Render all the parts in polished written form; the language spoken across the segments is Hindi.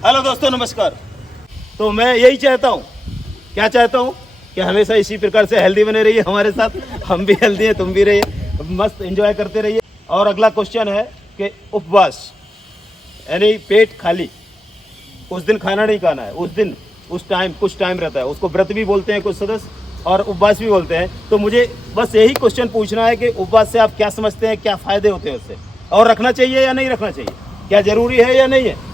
हेलो दोस्तों, नमस्कार। तो मैं यही चाहता हूँ, क्या चाहता हूँ कि हमेशा इसी प्रकार से हेल्दी बने रहिए हमारे साथ। हम भी हेल्दी हैं, तुम भी रहिए, मस्त एंजॉय करते रहिए। और अगला क्वेश्चन है कि उपवास यानी पेट खाली, उस दिन खाना नहीं खाना है। उस दिन उस टाइम कुछ टाइम रहता है, उसको व्रत भी बोलते हैं कुछ सदस्य और उपवास भी बोलते हैं। तो मुझे बस यही क्वेश्चन पूछना है कि उपवास से आप क्या समझते हैं, क्या फ़ायदे होते हैं उससे, और रखना चाहिए या नहीं रखना चाहिए, क्या ज़रूरी है या नहीं है।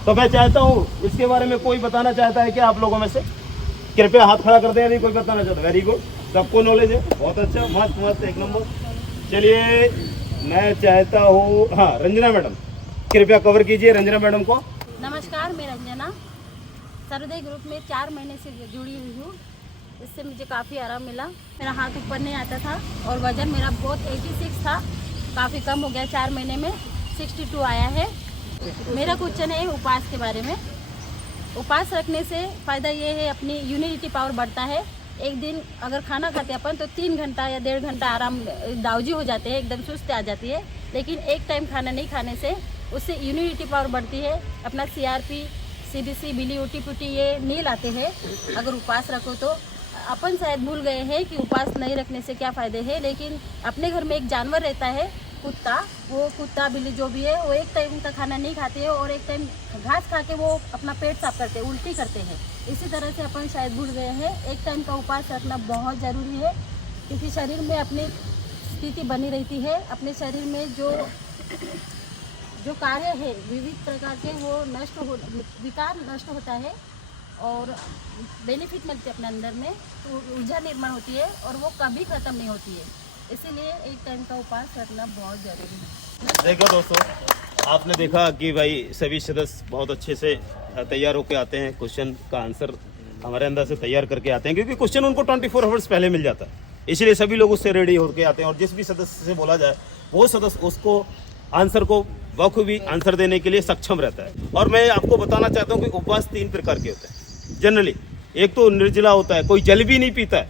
तो मैं चाहता हूँ इसके बारे में कोई बताना चाहता है क्या आप लोगों में से? कृपया हाथ खड़ा कर दें यदि कोई बताना चाहता है। वेरी गुड, सबको नॉलेज है, बहुत अच्छा, मस्त मस्त, एक नंबर। चलिए मैं चाहता हूँ, हाँ रंजना मैडम, कृपया कवर कीजिए रंजना मैडम को। नमस्कार, मैं रंजना सर्वोदय ग्रुप में 4 महीने से जुड़ी हुई हूँ। इससे मुझे काफ़ी आराम मिला। मेरा हाथ ऊपर नहीं आता था और वज़न मेरा बहुत 86 था, काफ़ी कम हो गया 4 महीने में, 62 आया है। मेरा क्वेश्चन है उपवास के बारे में। उपवास रखने से फ़ायदा ये है, अपनी इम्यूनिटी पावर बढ़ता है। एक दिन अगर खाना खाते अपन तो 3 घंटा या 1.5 घंटा आराम दावजी हो जाते हैं, एकदम सुस्ती आ जाती है। लेकिन एक टाइम खाना नहीं खाने से उससे इम्यूनिटी पावर बढ़ती है। अपना CRP, CBC, बिली, OTPT ये नील आते हैं अगर उपवास रखो तो। अपन शायद भूल गए हैं कि उपवास नहीं रखने से क्या फ़ायदे हैं। लेकिन अपने घर में एक जानवर रहता है कुत्ता, वो कुत्ता बिल्ली जो भी है, वो एक टाइम का खाना नहीं खाते हैं और एक टाइम घास खा के वो अपना पेट साफ करते हैं, उल्टी करते हैं। इसी तरह से अपन शायद भूल गए हैं। एक टाइम का उपवास रखना बहुत ज़रूरी है, क्योंकि शरीर में अपनी स्थिति बनी रहती है। अपने शरीर में जो कार्य है विविध प्रकार के, वो विकार नष्ट होता है और बेनिफिट मिलते हैं अपने अंदर में, तो ऊर्जा निर्माण होती है और वो कभी ख़त्म नहीं होती है। इसीलिए एक टाइम का उपवास रखना बहुत ज़रूरी है। देखो दोस्तों, आपने देखा कि भाई सभी सदस्य बहुत अच्छे से तैयार होकर आते हैं, क्वेश्चन का आंसर हमारे अंदर से तैयार करके आते हैं, क्योंकि क्वेश्चन उनको 24 आवर्स पहले मिल जाता है। इसलिए सभी लोग उससे रेडी होकर आते हैं और जिस भी सदस्य से बोला जाए वो सदस्य उसको आंसर को बखूबी आंसर देने के लिए सक्षम रहता है। और मैं आपको बताना चाहता हूँ कि उपवास 3 प्रकार के होते हैं जनरली। एक तो निर्जला होता है, कोई जल भी नहीं पीता है,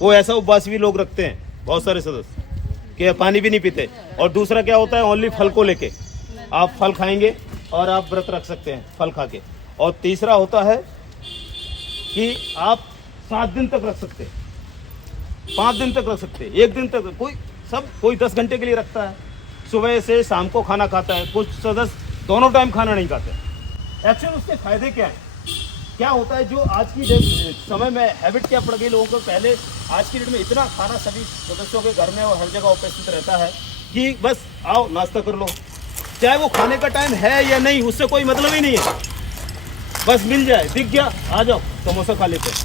वो ऐसा उपवास भी लोग रखते हैं बहुत सारे सदस्य कि पानी भी नहीं पीते। और दूसरा क्या होता है, ओनली फल को लेके आप फल खाएंगे और आप व्रत रख सकते हैं फल खा के। और तीसरा होता है कि आप 7 दिन तक रख सकते हैं, 5 दिन तक रख सकते हैं, 1 दिन तक, कोई 10 घंटे के लिए रखता है, सुबह से शाम को खाना खाता है। कुछ सदस्य दोनों टाइम खाना नहीं खाते। एक्चुअल उसके फायदे क्या है, क्या होता है, जो आज की समय में हैबिट क्या पड़ गई लोगों को। पहले आज की डेट में इतना खाना सभी सदस्यों के घर में और हर जगह उपस्थित रहता है कि बस आओ नाश्ता कर लो, चाहे वो खाने का टाइम है या नहीं, उससे कोई मतलब ही नहीं है। बस मिल जाए, दिख गया, आ जाओ समोसा खा लेते हैं,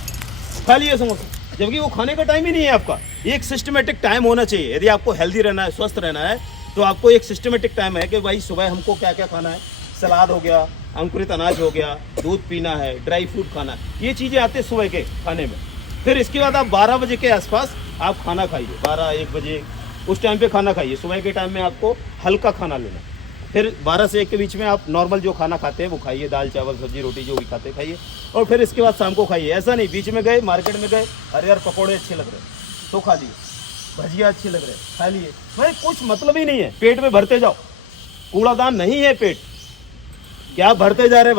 खा लिए समोसा, जबकि वो खाने का टाइम ही नहीं है आपका। एक सिस्टमेटिक टाइम होना चाहिए। यदि आपको हेल्दी रहना है, स्वस्थ रहना है, तो आपको एक सिस्टमेटिक टाइम है कि भाई सुबह हमको क्या क्या खाना है। सलाद हो गया, अंकुरित अनाज हो गया, दूध पीना है, ड्राई फ्रूट खाना है, ये चीज़ें आती है सुबह के खाने में। फिर इसके बाद आप 12 बजे के आसपास आप खाना खाइए, 12-1 बजे उस टाइम पे खाना खाइए। सुबह के टाइम में आपको हल्का खाना लेना। फिर 12 से 1 के बीच में आप नॉर्मल जो खाना खाते हैं वो खाइए, दाल चावल सब्जी रोटी जो भी खाते हैं खाइए। और फिर इसके बाद शाम को खाइए। ऐसा नहीं बीच में गए मार्केट में गए, अरे यार पकौड़े अच्छे लग रहे तो खा लिए, भजिया अच्छे लग रहे खा लिए, भाई कुछ मतलब ही नहीं है। पेट में भरते जाओ, कूड़ादान नहीं है पेट, क्या भरते जा रहे।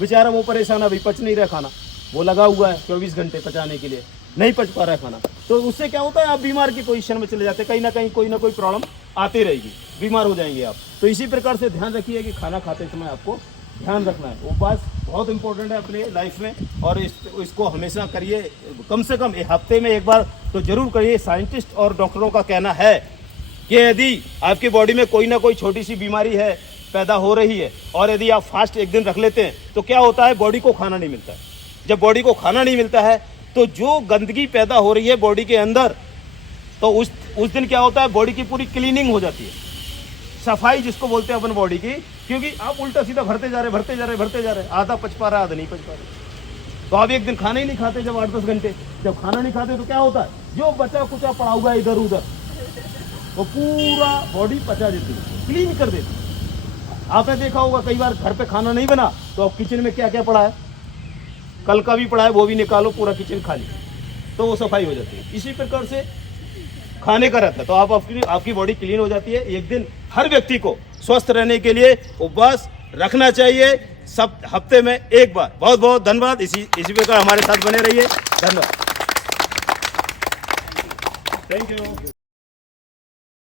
बेचारा वो परेशान, अभी पच नहीं रहा खाना, वो लगा हुआ है 24 घंटे पचाने के लिए, नहीं पच पा रहा है खाना। तो उससे क्या होता है, आप बीमार की पोजीशन में चले जाते हैं, कहीं ना कहीं कोई ना कोई प्रॉब्लम आती रहेगी, बीमार हो जाएंगे आप। तो इसी प्रकार से ध्यान रखिए कि खाना खाते समय आपको ध्यान रखना है। उपवास बहुत इंपॉर्टेंट है अपने लाइफ में और इसको हमेशा करिए, कम से कम हफ्ते में 1 बार तो जरूर करिए। साइंटिस्ट और डॉक्टरों का कहना है कि यदि आपकी बॉडी में कोई ना कोई छोटी सी बीमारी है, पैदा हो रही है, और यदि आप फास्ट 1 दिन रख लेते हैं तो क्या होता है, बॉडी को खाना नहीं मिलता है। जब बॉडी को खाना नहीं मिलता है तो जो गंदगी पैदा हो रही है बॉडी के अंदर, तो उस दिन क्या होता है, बॉडी की पूरी क्लीनिंग हो जाती है, सफाई जिसको बोलते हैं अपन बॉडी की। क्योंकि आप उल्टा सीधा भरते जा रहे, आधा पच पा रहा, आधा नहीं पच पा रहा। तो आप 1 दिन खाना ही नहीं खाते, जब 8-10 घंटे जब खाना नहीं खाते तो क्या होता है, जो बचा कुचा पड़ा हुआ इधर उधर वो पूरा बॉडी पचा देती है, क्लीन कर देती है। आपने देखा होगा कई बार घर पे खाना नहीं बना तो अब किचन में क्या क्या पड़ा है, कल का भी पड़ा है, वो भी निकालो, पूरा किचन खाली, तो वो सफाई हो जाती है। इसी प्रकार से खाने का रहता है तो आपकी बॉडी क्लीन हो जाती है। 1 दिन हर व्यक्ति को स्वस्थ रहने के लिए उपवास रखना चाहिए सब हफ्ते में एक बार। बहुत बहुत धन्यवाद। इसी प्रकार हमारे साथ बने रहिए। धन्यवाद। Thank you.